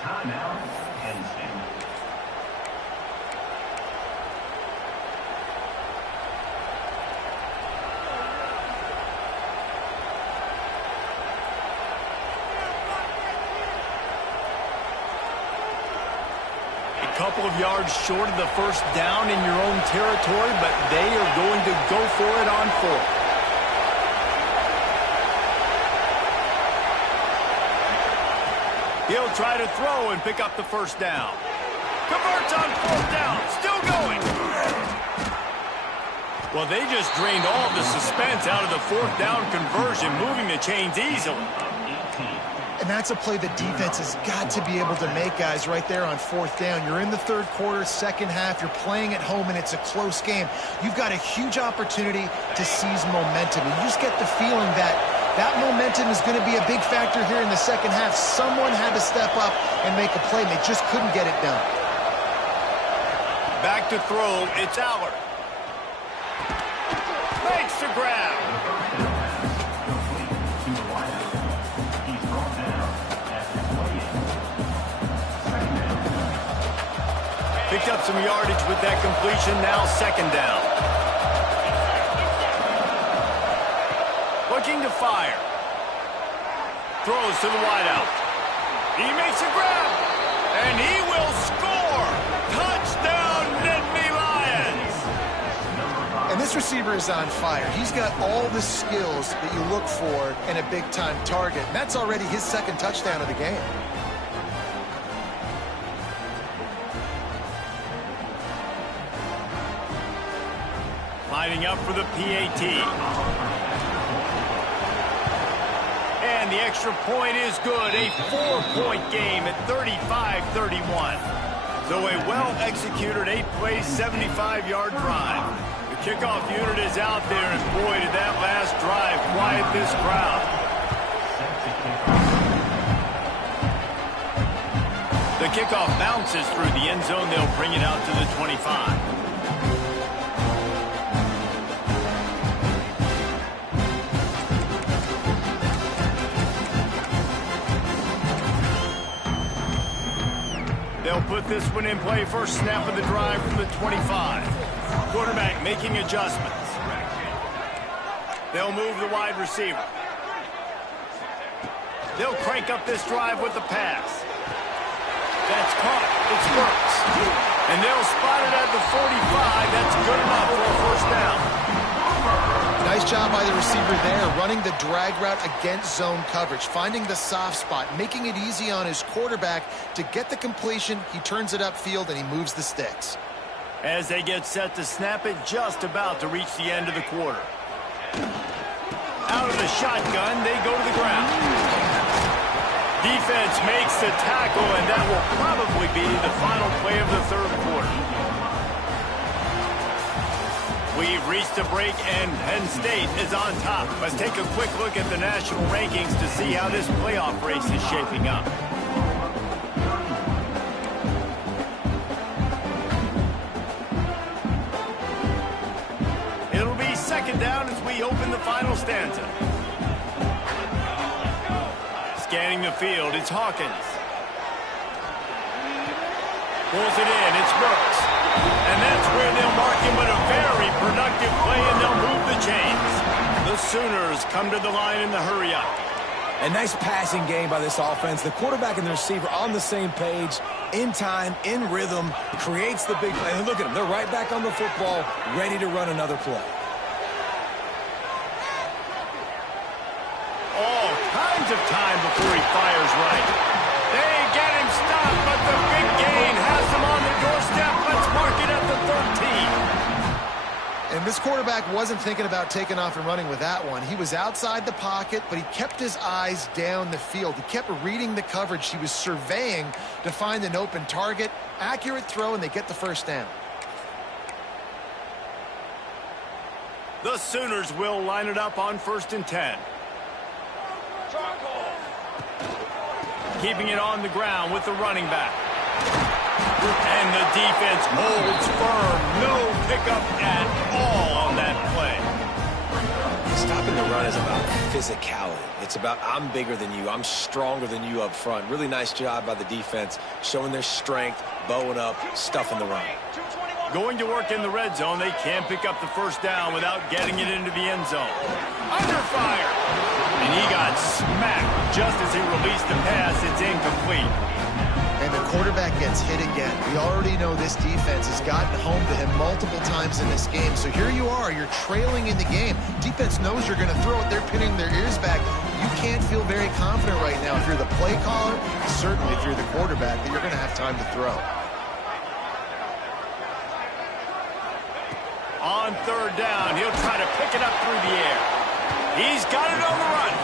Timeout, Penn State. A couple of yards short of the first down in your own territory, but they are going to go for it on fourth. He'll try to throw and pick up the first down. Converts on fourth down. Still going. Well, they just drained all the suspense out of the fourth down conversion, moving the chains easily. And that's a play the defense has got to be able to make, guys, right there on fourth down. You're in the third quarter, second half. You're playing at home, and it's a close game. You've got a huge opportunity to seize momentum. And you just get the feeling that that momentum is going to be a big factor here in the second half. Someone had to step up and make a play, and they just couldn't get it done. Back to throw. It's Allard. Makes the grab. Picked up some yardage with that completion. Now second down. Looking to fire. Throws to the wideout. He makes a grab. And he will score. Touchdown, Nittany Lions. And this receiver is on fire. He's got all the skills that you look for in a big-time target. And that's already his second touchdown of the game. Lining up for the PAT. And the extra point is good. A 4-point game at 35-31. So a well-executed 8-play, 75-yard drive. The kickoff unit is out there, and boy, did that last drive quiet this crowd. The kickoff bounces through the end zone. They'll bring it out to the 25. They'll put this one in play. First snap of the drive from the 25. Quarterback making adjustments. They'll move the wide receiver. They'll crank up this drive with the pass. That's caught. It's Burks. And they'll spot it at the 45. That's good enough for a first down. Nice job by the receiver there, running the drag route against zone coverage, finding the soft spot, making it easy on his quarterback to get the completion. He turns it upfield, and he moves the sticks. As they get set to snap it, just about to reach the end of the quarter. Out of the shotgun, they go to the ground. Defense makes the tackle, and that will probably be the final play of the third quarter. We've reached a break, and Penn State is on top. Let's take a quick look at the national rankings to see how this playoff race is shaping up. It'll be second down as we open the final stanza. Scanning the field, it's Hawkins. Pulls it in, it's Brooks. And that's where they'll mark him with a very productive play, and they'll move the chains. The Sooners come to the line in the hurry-up. A nice passing game by this offense. The quarterback and the receiver on the same page, in time, in rhythm, creates the big play. And look at them. They're right back on the football, ready to run another play. All kinds of time before he fires right. They get him stopped, but the big gain has him on the doorstep. And this quarterback wasn't thinking about taking off and running with that one. He was outside the pocket, but he kept his eyes down the field. He kept reading the coverage. He was surveying to find an open target. Accurate throw, and they get the first down. The Sooners will line it up on 1st and 10. Keeping it on the ground with the running back. And the defense holds firm. No pickup at all on that play. Stopping the run is about physicality. It's about I'm bigger than you. I'm stronger than you up front. Really nice job by the defense, showing their strength, bowing up, stuffing the run. Going to work in the red zone, they can't pick up the first down without getting it into the end zone. Under fire! And he got smacked just as he released the pass. It's incomplete. And the quarterback gets hit again. We already know this defense has gotten home to him multiple times in this game. So here you are, you're trailing in the game. Defense knows you're going to throw it. They're pinning their ears back. You can't feel very confident right now if you're the play caller, and certainly if you're the quarterback, that you're going to have time to throw. On 3rd down, he'll try to pick it up through the air. He's got it on the run.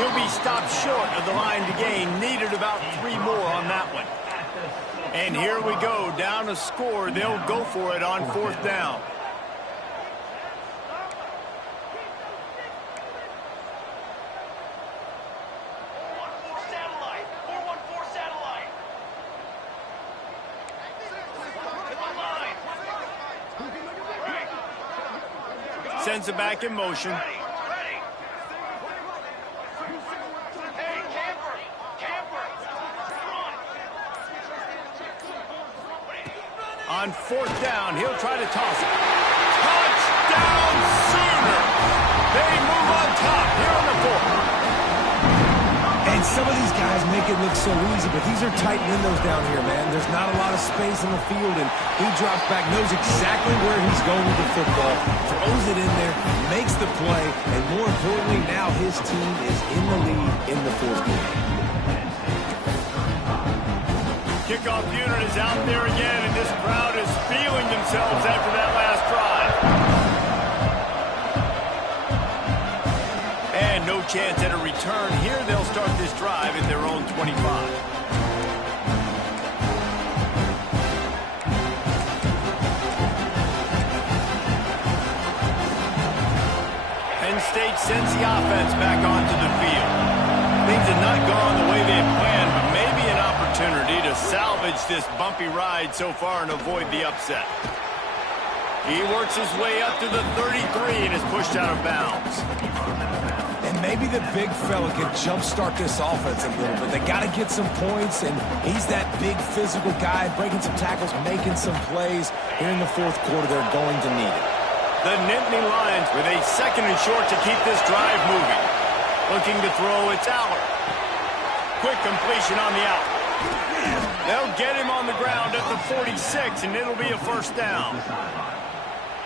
He'll be stopped short of the line to gain. Needed about 3 more on that one. And here we go, down a score. They'll go for it on 4th down. Sends it back in motion. On 4th down, he'll try to toss it. Touchdown, Sooner! They move on top here on the 4th. And some of these guys make it look so easy, but these are tight windows down here, man. There's not a lot of space in the field, and he drops back, knows exactly where he's going with the football, throws it in there, makes the play, and more importantly, now his team is in the lead in the 4th quarter. Kickoff unit is out there again, and this crowd is feeling themselves after that last drive. And no chance at a return here. They'll start this drive at their own 25. Penn State sends the offense back onto the field. Things have not gone the way they had planned, but maybe an opportunity to salvage this bumpy ride so far and avoid the upset. He works his way up to the 33 and is pushed out of bounds. And maybe the big fella can jumpstart this offense a little bit. They got to get some points, and he's that big physical guy, breaking some tackles, making some plays. Here in the 4th quarter, they're going to need it. The Nittany Lions with a 2nd and short to keep this drive moving. Looking to throw, it's Aller. Quick completion on the out. They'll get him on the ground at the 46, and it'll be a first down.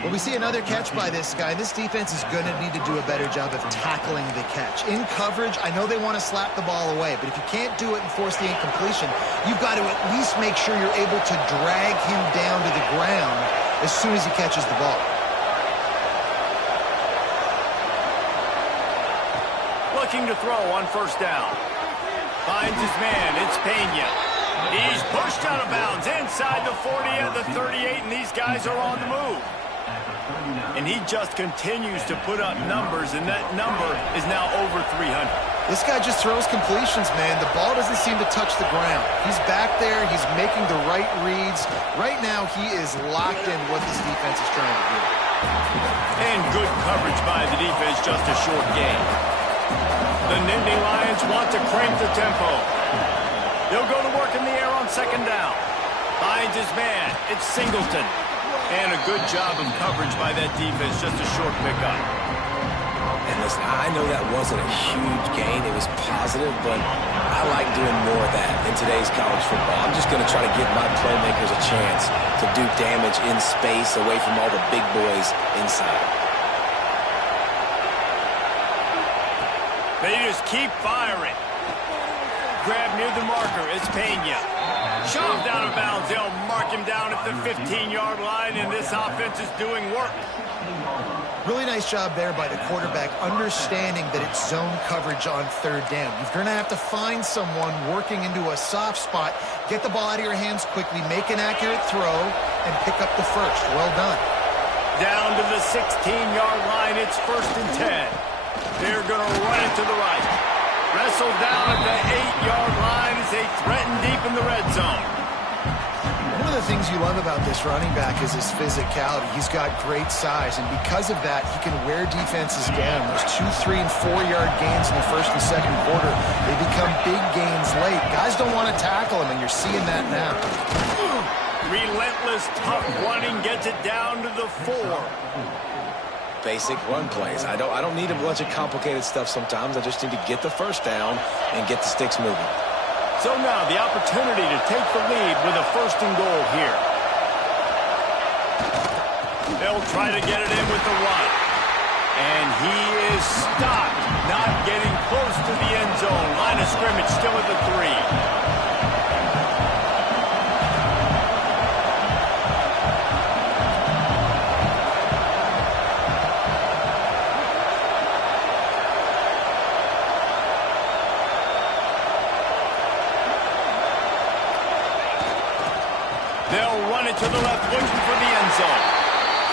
Well, we see another catch by this guy. This defense is going to need to do a better job of tackling the catch. In coverage, I know they want to slap the ball away, but if you can't do it and force the incompletion, you've got to at least make sure you're able to drag him down to the ground as soon as he catches the ball. Looking to throw on 1st down. Finds his man. It's Pena. He's pushed out of bounds inside the 40 at the 38, and these guys are on the move. And he just continues to put up numbers, and that number is now over 300. This guy just throws completions, man. The ball doesn't seem to touch the ground. He's back there. He's making the right reads. Right now, he is locked in what this defense is trying to do. And good coverage by the defense, just a short gain. The Nittany Lions want to crank the tempo. They'll go to work in the air on 2nd down. Finds his man. It's Singleton. And a good job of coverage by that defense, just a short pickup. And listen, I know that wasn't a huge gain. It was positive, but I like doing more of that in today's college football. I'm just going to try to give my playmakers a chance to do damage in space away from all the big boys inside. They just keep firing. Grab near the marker. It's Pena. Shoved out of bounds. They'll mark him down at the 15-yard line, and this offense is doing work. Really nice job there by the quarterback, understanding that it's zone coverage on third down. You're going to have to find someone working into a soft spot, get the ball out of your hands quickly, make an accurate throw, and pick up the first. Well done. Down to the 16-yard line, it's 1st and 10. They're going to run it to the right. Wrestled down at the 8-yard line as they threaten deep in the red zone. One of the things you love about this running back is his physicality. He's got great size, and because of that, he can wear defenses down. Those 2, 3, and 4-yard gains in the first and second quarter, they become big gains late. Guys don't want to tackle him, and you're seeing that now. Relentless, tough running gets it down to the 4. Basic run plays. I don't need a bunch of complicated stuff sometimes. I just need to get the first down and get the sticks moving. So now the opportunity to take the lead with a 1st and goal here. They'll try to get it in with the run. And he is stopped, not getting close to the end zone. Line of scrimmage still at the 3. They'll run it to the left, looking for the end zone.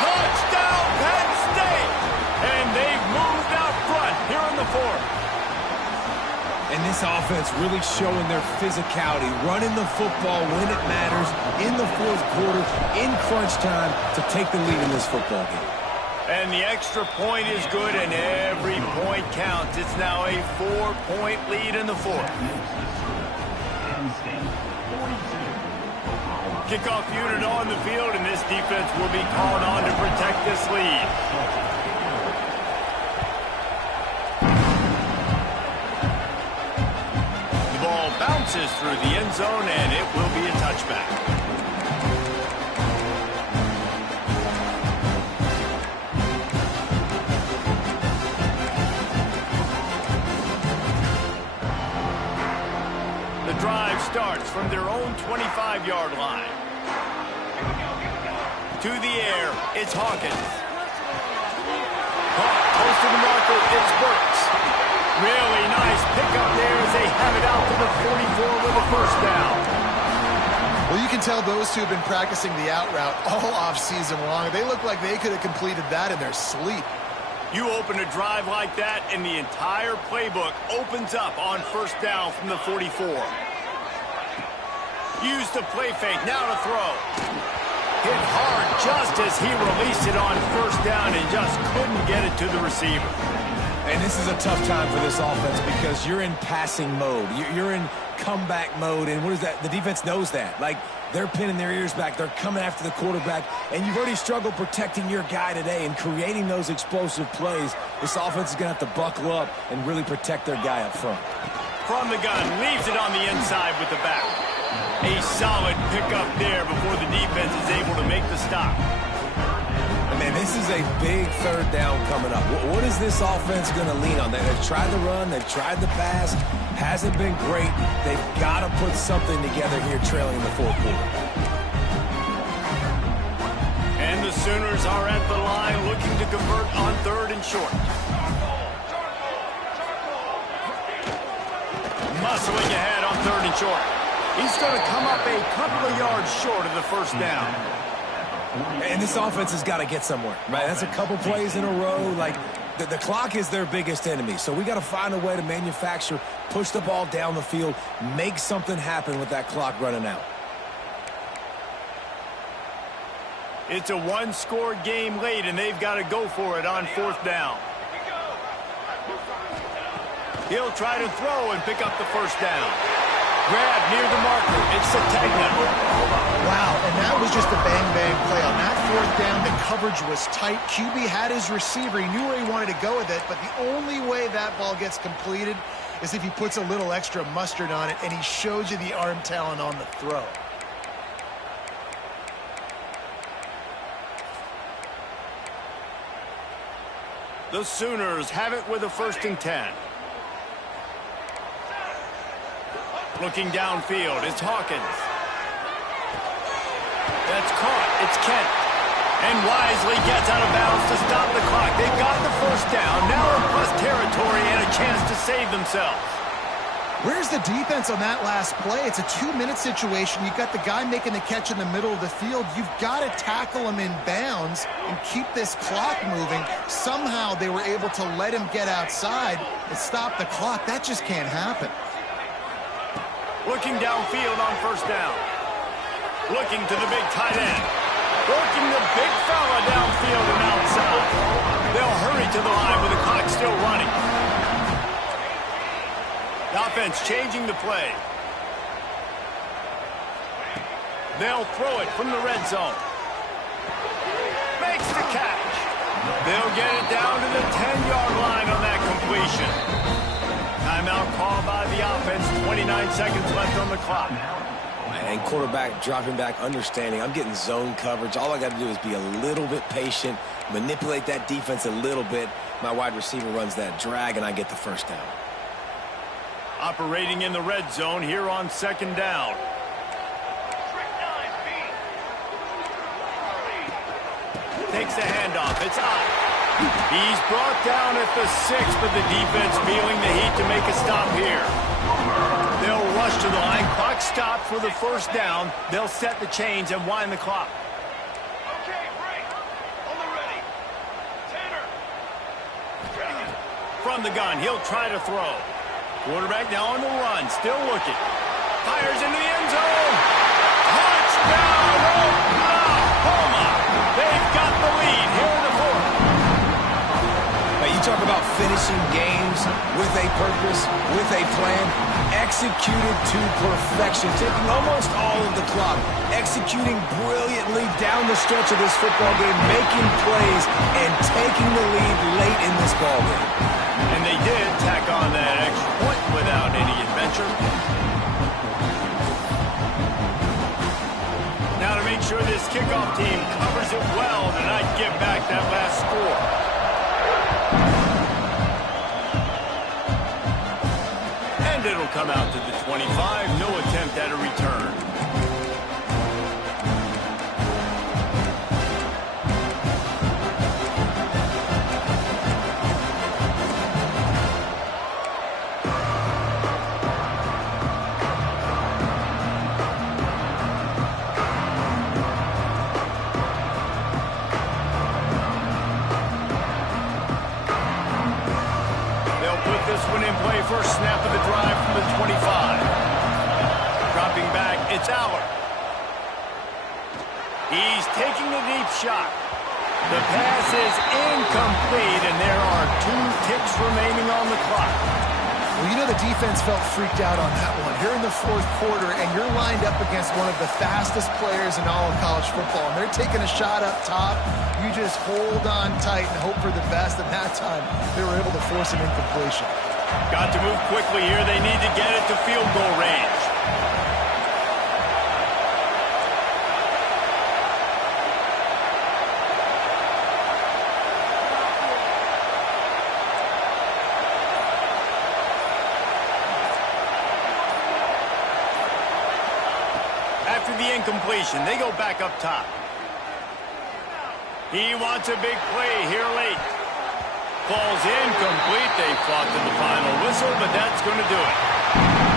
Touchdown, Penn State! And they've moved out front here in the 4th. And this offense really showing their physicality, running the football when it matters, in the 4th quarter, in crunch time, to take the lead in this football game. And the extra point is good, and every point counts. It's now a 4-point lead in the 4th. Kickoff unit on the field, and this defense will be called on to protect this lead. The ball bounces through the end zone, and it will be a touchback. The drive starts from their own 25-yard line. To the air, it's Hawkins. Caught close to the marker, it's Burks. Really nice pickup there as they have it out to the 44 with a 1st down. Well, you can tell those two have been practicing the out route all off-season long. They look like they could have completed that in their sleep. You open a drive like that, and the entire playbook opens up on 1st down from the 44. Use the play fake, now to throw. Hit hard just as he released it on 1st down and just couldn't get it to the receiver. And this is a tough time for this offense because you're in passing mode. You're in comeback mode, and what is that? The defense knows that. Like, they're pinning their ears back. They're coming after the quarterback, and you've already struggled protecting your guy today and creating those explosive plays. This offense is going to have to buckle up and really protect their guy up front. From the gun, leaves it on the inside with the back. A solid pickup there before the defense is able to make the stop. Man, this is a big 3rd down coming up. What is this offense going to lean on? They've tried the run, they've tried the pass. Hasn't been great. They've got to put something together here trailing in the 4th quarter. And the Sooners are at the line looking to convert on 3rd and short. Muscling ahead on 3rd and short. He's going to come up a couple of yards short of the 1st down. And this offense has got to get somewhere, right? That's a couple plays in a row. Like, the clock is their biggest enemy. So we got to find a way to manufacture, push the ball down the field, make something happen with that clock running out. It's a one-score game late, and they've got to go for it on 4th down. He'll try to throw and pick up the 1st down. Grab near the marker. It's Sategna. Wow, and that was just a bang-bang play. On that 4th down, the coverage was tight. QB had his receiver. He knew where he wanted to go with it, but the only way that ball gets completed is if he puts a little extra mustard on it, and he shows you the arm talent on the throw. The Sooners have it with a 1st and 10. Looking downfield, it's Hawkins. That's caught. It's Kent. And wisely gets out of bounds to stop the clock. They got the first down. Now in plus territory and a chance to save themselves. Where's the defense on that last play? It's a 2-minute situation. You've got the guy making the catch in the middle of the field. You've got to tackle him in bounds and keep this clock moving. Somehow they were able to let him get outside and stop the clock. That just can't happen. Looking downfield on first down. Looking to the big tight end. Working the big fella downfield and outside. They'll hurry to the line with the clock still running. The offense changing the play. They'll throw it from the red zone. Makes the catch. They'll get it down to the 10-yard line on that completion. Timeout called by the offense. 29 seconds left on the clock. And quarterback dropping back, understanding I'm getting zone coverage. All I got to do is be a little bit patient, manipulate that defense a little bit. My wide receiver runs that drag, and I get the first down. Operating in the red zone here on second down. Takes the handoff. It's out. He's brought down at the 6, but the defense feeling the heat to make a stop here. They'll rush to the line. Clock stopped for the first down. They'll set the chains and wind the clock. Okay, break. On the ready. Tanner. From the gun, he'll try to throw. Quarterback now on the run, still looking. Fires into the end zone. Touchdown, Oklahoma. They've got the lead here in the fourth. Now, you talk about finishing games with a purpose, with a plan, executed to perfection, taking almost all of the clock, executing brilliantly down the stretch of this football game, making plays, and taking the lead late in this ball game. And they did tack on that extra point without any adventure. Now to make sure this kickoff team covers it well to not give back that last score. And it'll come out to the 25. No attempt at a return. First snap of the drive from the 25. Dropping back, it's Aller. He's taking the deep shot. The pass is incomplete, and there are 2 ticks remaining on the clock. Well, you know the defense felt freaked out on that one. You're in the fourth quarter, and you're lined up against one of the fastest players in all of college football, and they're taking a shot up top. You just hold on tight and hope for the best, and that time they were able to force an incompletion. Got to move quickly here. They need to get it to field goal range. After the incompletion, they go back up top. He wants a big play here late. Ball's incomplete. They fought to the final whistle, but that's going to do it.